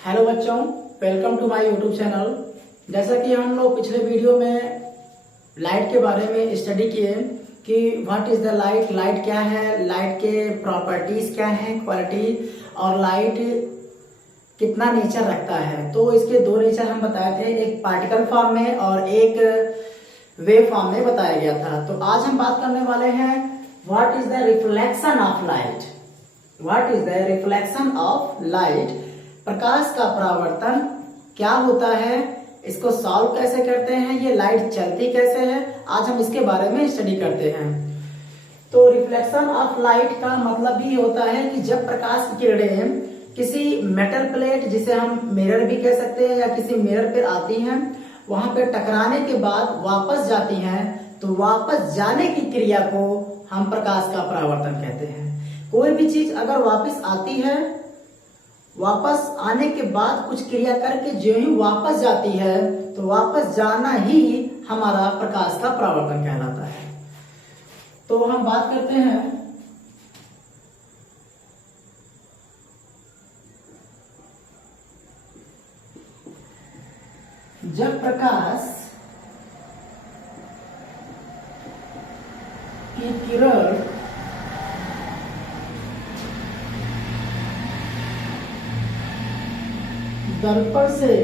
Hello बच्चों, welcome to my YouTube channel. जैसा कि हम लोग पिछले वीडियो में लाइट के बारे में स्टडी किए कि what is the light, light क्या है, लाइट के प्रॉपर्टीज क्या हैं, क्वालिटी, और लाइट कितना नेचर रखता है। तो इसके दो नेचर हम बताए थे, एक पार्टिकल फॉर्म में और एक वेव फॉर्म में बताया गया था। तो आज हम बात करने वाले हैं what is the reflection of light. What is the reflection of light, प्रकाश का परावर्तन क्या होता है, इसको सॉल्व कैसे करते हैं, ये लाइट चलती कैसे है, आज हम इसके बारे में स्टडी करते हैं। तो रिफ्लेक्शन ऑफ लाइट का मतलब ये होता है कि जब प्रकाश की किरणें किसी मेटल प्लेट, जिसे हम मिरर भी कह सकते हैं, या किसी मिरर पर आती हैं, वहां पे टकराने के बाद वापस जाती हैं, तो वापस जाने की क्रिया को हम प्रकाश का परावर्तन कहते हैं। कोई भी चीज अगर वापस आती है, वापस आने के बाद कुछ क्रिया करके जो ही वापस जाती है, तो वापस जाना ही हमारा प्रकाश का परावर्तन कहलाता है। तो हम बात करते हैं जब प्रकाश की किरण दर्पण से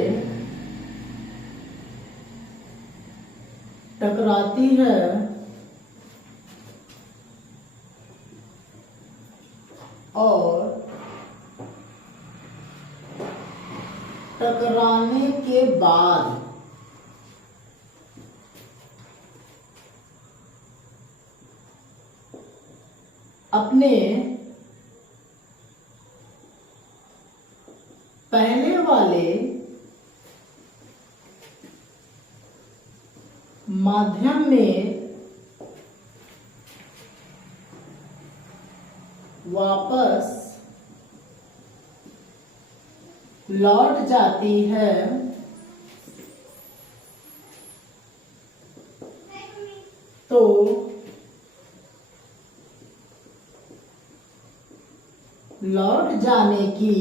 टकराती है और टकराने के बाद अपने पहले वाले माध्यम में वापस लौट जाती है, तो लौट जाने की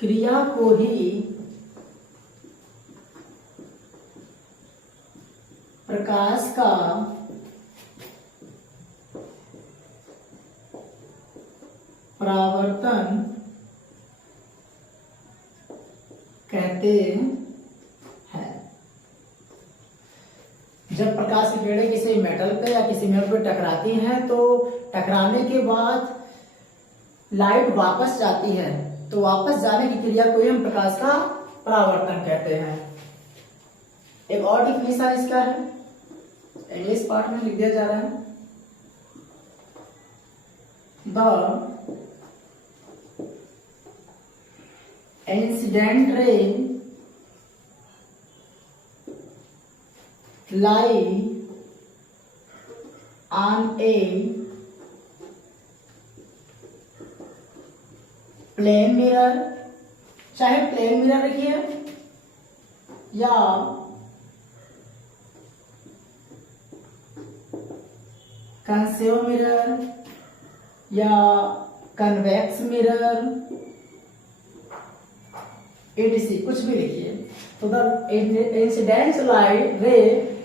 क्रिया को ही प्रकाश का परावर्तन कहते हैं। जब प्रकाश की किरणें किसी मेटल पे या किसी मिरर पे टकराती हैं, तो टकराने के बाद लाइट वापस जाती है, तो वापस जाने की क्रिया को ही हम प्रकाश का परावर्तन कहते हैं। एक और डिफिनेशन इसका है, इंग्लिश पार्ट में लिख दिया जा रहा है, the incident ray lie on a plane mirror, चाहे प्लेन मिरर रखिए या कंसेव मिरर या कन्वेक्स मिरर, एडीसी कुछ भी लिखिए। तो the incident light ray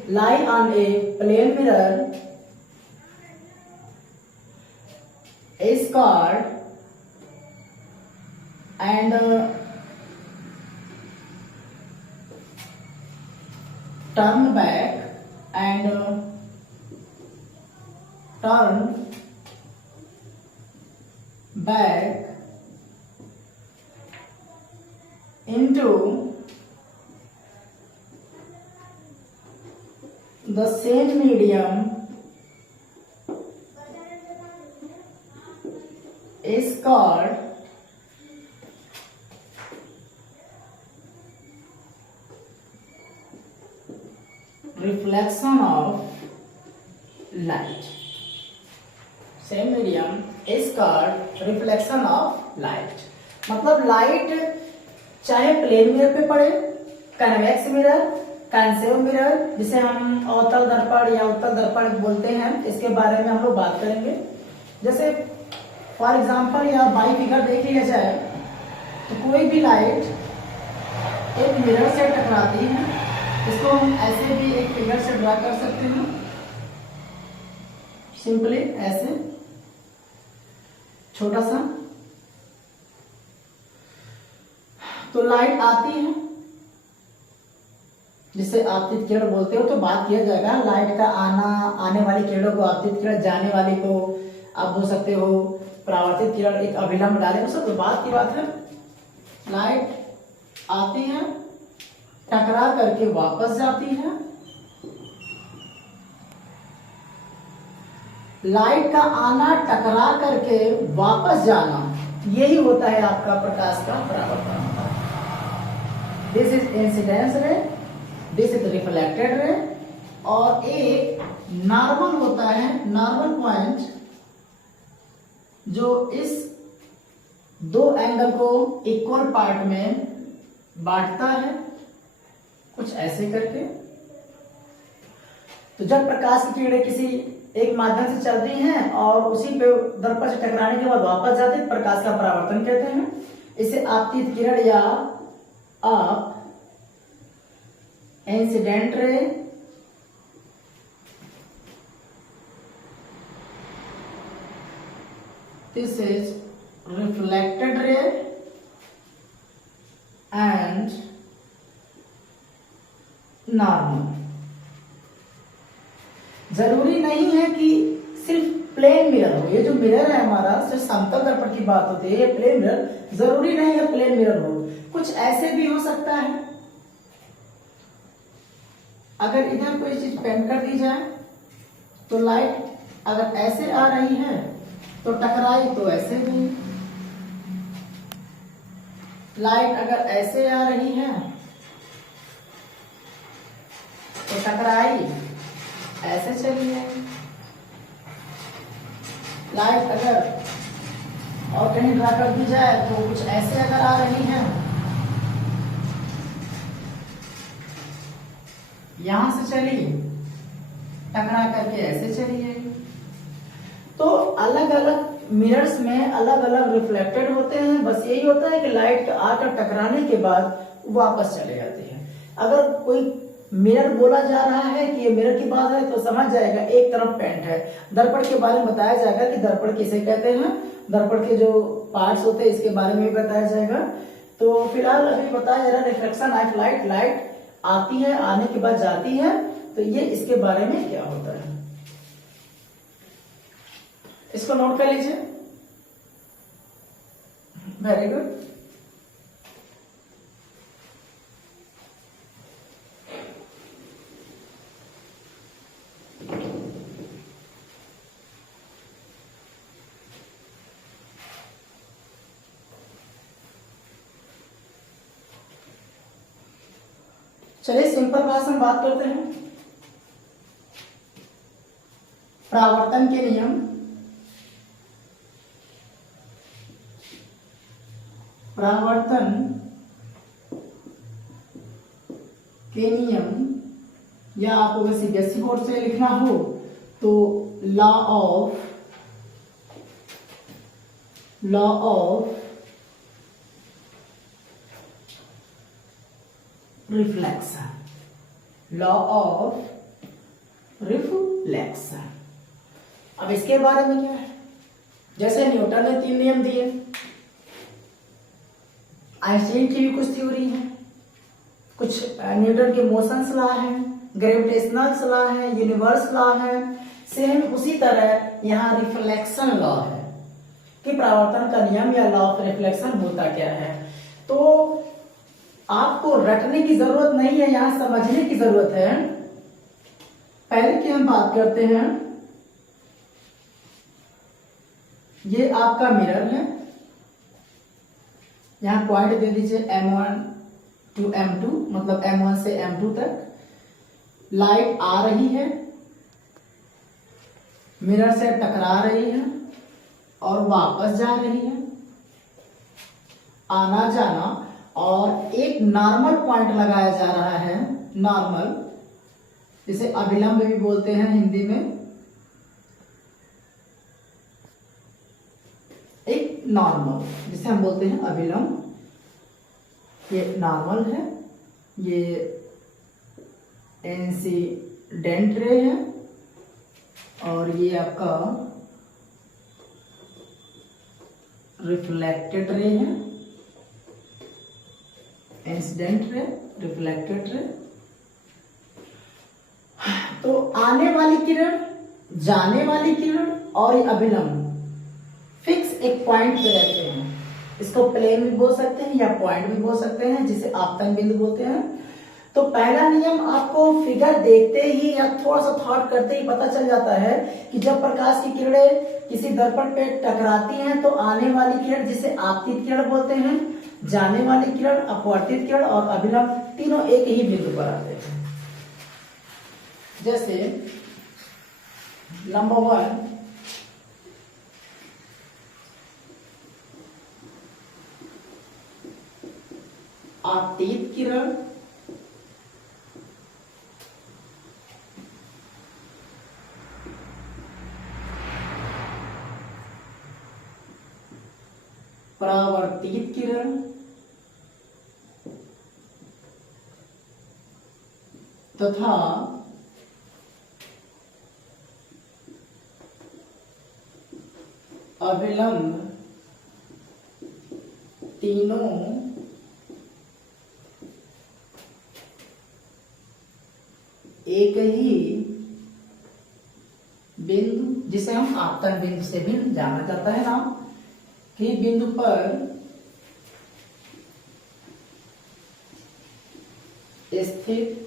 lie on a plane mirror is called and turn back and turn back into the same medium is called reflection of light. Same medium is called reflection of light. मतलब light चाहे plane mirror पे पड़े, convex mirror, कंसेव mirror, जिसे हम अवतल दर्पण या उत्तल दर्पण बोलते हैं, इसके बारे में हम लोग बात करेंगे। जैसे फॉर एग्जाम्पल यहाँ बाई फिगर देख लिया जाए तो कोई भी लाइट एक मिरर से टकराती है, इसको हम ऐसे भी एक फिगर से ड्रा कर सकते हैं, सिंपली ऐसे छोटा सा। तो लाइट आती है जिसे आपतित किरण बोलते हो, तो बात किया जाएगा लाइट का आने वाली किरणों को आपतित किरण, जाने वाली को आप बोल सकते हो परावर्तित किरण, एक अभिलंब डाले, सब तो बात की बात है। लाइट आती है, टकरा करके वापस जाती है। लाइट का आना, टकरा करके वापस जाना, यही होता है आपका प्रकाश का परावर्तन। दिस इज इंसिडेंस रे, दिस इज रिफ्लेक्टेड रे, और एक नॉर्मल होता है, नॉर्मल पॉइंट, जो इस दो एंगल को इक्वल पार्ट में बांटता है, कुछ ऐसे करके। तो जब प्रकाश की किरणें किसी एक माध्यम से चलती हैं और उसी पे दर्पण से टकराने के बाद वापस जाती है, प्रकाश का परावर्तन कहते हैं। इसे आपतित किरण या आप incident ray, this is reflected ray and normal. जरूरी नहीं है कि सिर्फ प्लेन मिरर हो, ये जो मिरर है हमारा, सिर्फ समतल दर्पण की बात होती है, ये प्लेन मिरर जरूरी नहीं है प्लेन मिरर हो, कुछ ऐसे भी हो सकता है। अगर इधर कोई चीज पेंट कर दी जाए तो लाइट अगर ऐसे आ रही है तो टकराई तो ऐसे भी, लाइट अगर ऐसे आ रही है तो टकराई ऐसे चली जाएगी। लाइट अगर और कहीं ड्रा कर दी जाए तो कुछ ऐसे अगर आ रही है, यहां से चली, टकरा करके ऐसे चली जाएगी। तो अलग अलग मिरर्स में अलग अलग रिफ्लेक्टेड होते हैं, बस यही होता है कि लाइट आकर टकराने के बाद वापस चले जाती है। अगर कोई मिरर बोला जा रहा है कि ये मिरर की बात है तो समझ जाएगा एक तरफ पेंट है। दर्पण के बारे में बताया जाएगा कि दर्पण किसे कहते हैं, दर्पण के जो पार्ट्स होते हैं इसके बारे में भी बताया जाएगा। तो फिलहाल अभी बताया जा रहा है रिफ्लेक्शन ऑफ लाइट, लाइट आती है, आने के बाद जाती है, तो ये इसके बारे में क्या होता है, इसको नोट कर लीजिए। Very good. चलिए सिंपल भाषा में बात करते हैं। परावर्तन के नियम, परावर्तन के नियम, या आपको अगर सीबीएसई बोर्ड से लिखना हो तो law of reflection, law of reflection. अब इसके बारे में क्या है, जैसे न्यूटन ने 3 नियम दिए, आइंस्टीन की भी कुछ थ्योरी है, कुछ न्यूटन के मोशंस लॉ है, ग्रेविटेशनल लॉ है, यूनिवर्स लॉ है, सेम उसी तरह यहाँ रिफ्लेक्शन लॉ है कि परावर्तन का नियम या लॉ ऑफ रिफ्लेक्शन होता क्या है। तो आपको रटने की जरूरत नहीं है, यहां समझने की जरूरत है। पहले की हम बात करते हैं, ये आपका मिरर है, यहां पॉइंट दे दीजिए M1 to M2, मतलब M1 से M2 तक। लाइट आ रही है, मिरर से टकरा रही है और वापस जा रही है, आना जाना, और एक नॉर्मल पॉइंट लगाया जा रहा है, नॉर्मल, जिसे अभिलंब भी बोलते हैं हिंदी में। एक नॉर्मल जिसे हम बोलते हैं अभिलंब, ये नॉर्मल है, ये इंसिडेंट रे है, और ये आपका रिफ्लेक्टेड रे है। Incident ray, reflected ray. तो आने वाली किरण, जाने वाली किरण और ये अभिलंब फिक्स एक पॉइंट पे रहते हैं। इसको प्लेन भी बोल सकते हैं या पॉइंट भी बोल सकते हैं, जिसे आपतन बिंदु बोलते हैं। तो पहला नियम आपको फिगर देखते ही या थोड़ा सा थॉट करते ही पता चल जाता है कि जब प्रकाश की किरणें किसी दर्पण पे टकराती हैं तो आने वाली किरण, जिसे आपतित किरण बोलते हैं, जाने वाली किरण, अपवर्तित किरण और अभिलंब, तीनों एक ही बिंदु पर आते हैं। जैसे नंबर 1, आपतित किरण, परावर्तित किरण तथा अभिलंब, तीनों एक ही बिंदु, जिसे हम आपतन बिंदु से भी जाना जाता है नाम, कि बिंदु पर स्थित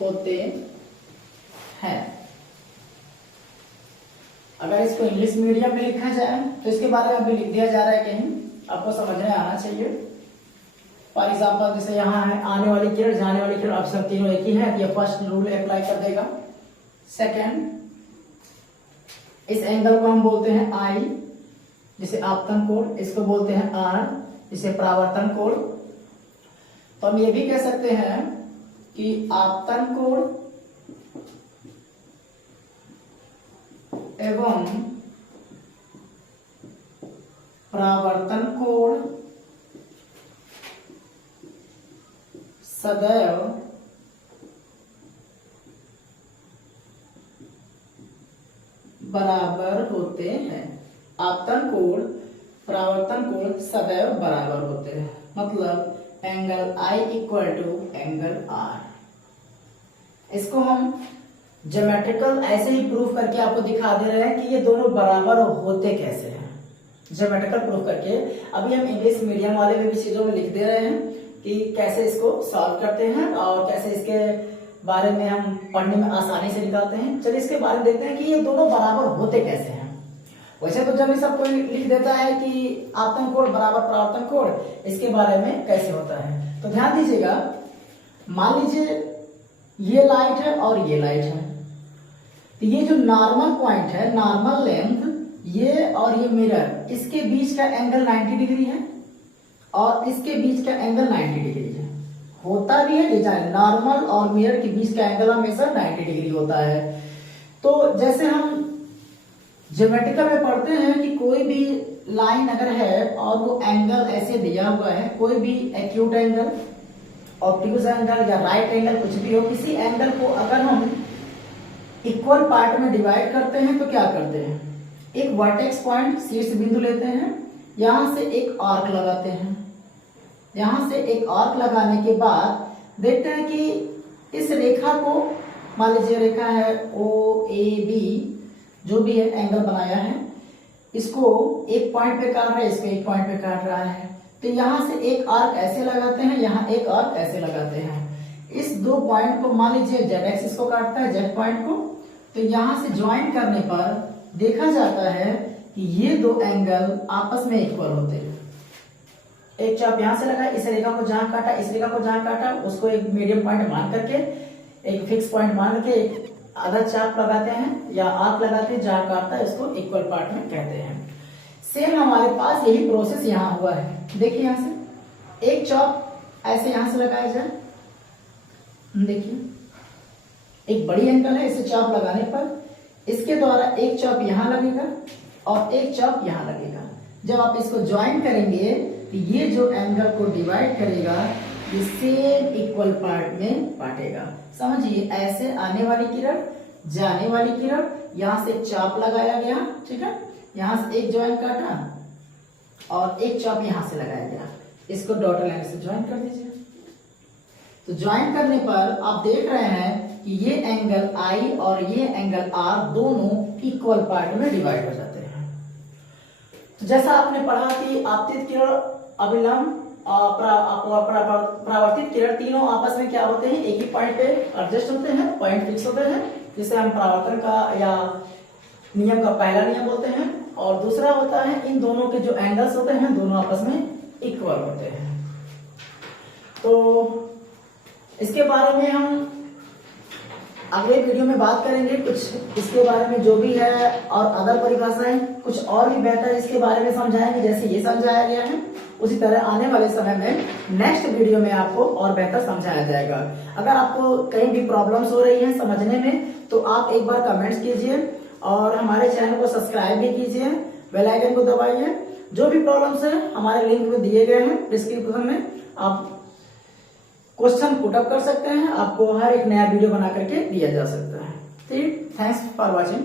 होते हैं। अगर इसको इंग्लिश मीडियम में लिखा जाए तो इसके बारे में अभी लिख दिया जा रहा है, कहीं आपको समझ में आना चाहिए। फॉर एग्जाम्पल जैसे यहाँ है आने वाली किरण, जाने वाली किरण, ऑप्शन तीनों एक ही है, ये फर्स्ट रूल अप्लाई कर देगा। सेकेंड, इस एंगल को हम बोलते हैं आई, जिसे आपतन कोण, इसको बोलते हैं आर, जिसे परावर्तन कोण। तो हम ये भी कह सकते हैं कि आपतन कोण एवं परावर्तन कोण सदैव बराबर होते हैं। आपतन कोण, परावर्तन कोण सदैव बराबर होते हैं, मतलब angle I equal to angle R। इसको हम ज्योमेट्रिकल ऐसे ही प्रूफ करके आपको दिखा दे रहे हैं कि ये दोनों बराबर होते कैसे हैं, ज्योमेट्रिकल प्रूफ करके। अभी हम इंग्लिश मीडियम वाले में भी चीजों में लिख दे रहे हैं कि कैसे इसको सॉल्व करते हैं और कैसे इसके बारे में हम पढ़ने में आसानी से निकालते हैं। चलिए इसके बारे में देखते हैं कि ये दोनों बराबर होते कैसे हैं। वैसे तो जब ये सब कोई लिख देता है कि आपतन कोण बराबर परावर्तन कोण, इसके बारे में कैसे होता है तो ध्यान दीजिएगा। मान लीजिए ये लाइट है और ये लाइट है, तो ये जो नॉर्मल पॉइंट है, नॉर्मल लेंथ, ये और ये मिरर, इसके बीच का एंगल 90 डिग्री है और इसके बीच का एंगल 90 डिग्री है। होता भी है डिजाइन, नॉर्मल और मिरर के बीच का एंगल हमेशा 90 डिग्री होता है। तो जैसे हम ज्योमेट्रिकल में पढ़ते हैं कि कोई भी लाइन अगर है और वो एंगल ऐसे दिया हुआ है, कोई भी एक्यूट एंगल, ऑब्ट्यूज एंगल या राइट एंगल, कुछ भी हो, किसी एंगल को अगर हम इक्वल पार्ट में डिवाइड करते हैं तो क्या करते हैं, एक वर्टेक्स पॉइंट शीर्ष बिंदु लेते हैं, यहां से एक आर्क लगाते हैं। यहां से एक आर्क लगाने के बाद देखते हैं कि इस रेखा को, मान लीजिए रेखा है OAB, जो भी है एंगल बनाया है, इसको एक पॉइंट पे काट रहा है, इसको एक पॉइंट पे काट रहा है। तो यहां से एक आर्क ऐसे लगाते हैं, यहाँ एक आर्क ऐसे लगाते हैं। इस दो पॉइंट को मान लीजिए जेड एक्सिस को काटता है, जेड पॉइंट को, तो यहां से ज्वाइन करने पर देखा जाता है कि ये दो एंगल आपस में इक्वल होते हैं। एक चाप यहां से लगा, इस रेखा को जहां काटा, इस रेखा को जहां काटा, उसको एक मीडियम पॉइंट मान करके, एक फिक्स पॉइंट मान करके एक आधा चाप लगाते हैं या आर्क लगाते हैं, जहां काटता है उसको इक्वल पार्ट में कहते हैं। सेम हमारे पास यही प्रोसेस यहां हुआ है। देखिए यहां से एक चॉप ऐसे यहां से लगाया जाए, देखिए एक बड़ी एंगल है, इसे चाप लगाने पर इसके द्वारा एक चाप यहां लगेगा और एक चॉप यहाँ लगेगा। जब आप इसको ज्वाइन करेंगे तो ये जो एंगल को डिवाइड करेगा ये सेम इक्वल पार्ट में बांटेगा। समझिए, ऐसे आने वाली किरण, जाने वाली किरण, यहाँ से चाप लगाया गया, ठीक है, यहाँ से एक ज्वाइन काटा और एक चाप यहाँ से लगाया गया। इसको डॉटर लाइन से ज्वाइन कर दीजिए। तो ज्वाइन करने पर आप देख रहे हैं कि ये एंगल I और ये एंगल R दोनों इक्वल पार्ट में डिवाइड हो जाते हैं। तो जैसा आपने पढ़ा कि आपतित किरण, अभिलंब और परावर्तित किरण तीनों आपस में क्या होते हैं, एक ही पॉइंट पे एडजस्ट होते हैं, पॉइंट फिक्स होते हैं, जिसे हम परावर्तन का या नियम का पहला नियम बोलते हैं। और दूसरा होता है इन दोनों के जो एंगल्स होते हैं दोनों आपस में इक्वल होते हैं। तो इसके बारे में हम अगले वीडियो में बात करेंगे, कुछ इसके बारे में जो भी है और अदर परिभाषाएं कुछ और भी बेहतर इसके बारे में समझाएंगे, जैसे ये समझाया गया है उसी तरह आने वाले समय में नेक्स्ट वीडियो में आपको और बेहतर समझाया जाएगा। अगर आपको कहीं भी प्रॉब्लम्स हो रही हैं समझने में तो आप एक बार कमेंट्स कीजिए और हमारे चैनल को सब्सक्राइब भी कीजिए, बेल आइकन को दबाइए। जो भी प्रॉब्लम्स है हमारे लिंक में दिए गए हैं डिस्क्रिप्शन में, आप क्वेश्चन पुट अप कर सकते हैं, आपको हर एक नया वीडियो बना करके दिया जा सकता है। ठीक, थैंक्स फॉर वॉचिंग।